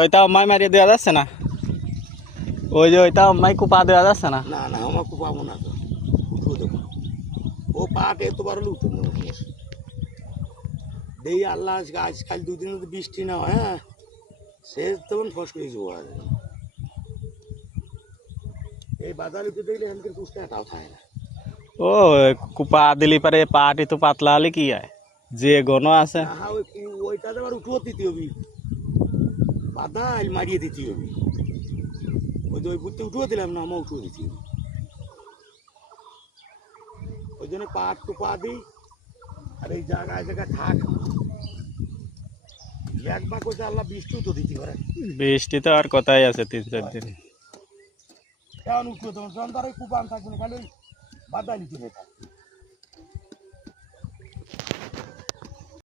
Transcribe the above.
ওইটাও মাই মারিয়ে দেওয়া যাচ্ছে না, ওই যে ওইটাও মাই কুপা দেওয়া যাচ্ছে না। না না আমার কুপাবো না তো, উঠবো দেবো ও পাটে এত বড় উঠো না দেই আল্লাহ আজকাল দুদিন যদি বৃষ্টি না হয়, হ্যাঁ সে তখন ফস করে যাবো। আর এই বাজার উঠে দেখলে এখানকার কুষ্টা এটাও থাকে না। ও কুপা দিলি পারে পাটি তো পাতলা হলে কি হয়, যে গণ আছে। হ্যাঁ ওইটা আবার উঠবো দিতে হবে, বাদাল মারিয়ে দিতে হবে। ওই যে ওই বুঝতে উঠবো দিলাম না, আমার উঠবো দিতে হবে। ওই জন্য পাট টুপা দিই আর এই জায়গায় জায়গায় থাক। একবার করতে আল্লাহ বৃষ্টিও তো দিতে পারে। বৃষ্টি তো আর কথাই আছে 3-4 দিন। কেমন উঠবো তোমার সন্ধ্যার কুপান থাকবে না, খালি বাদালি তুলে থাকবে।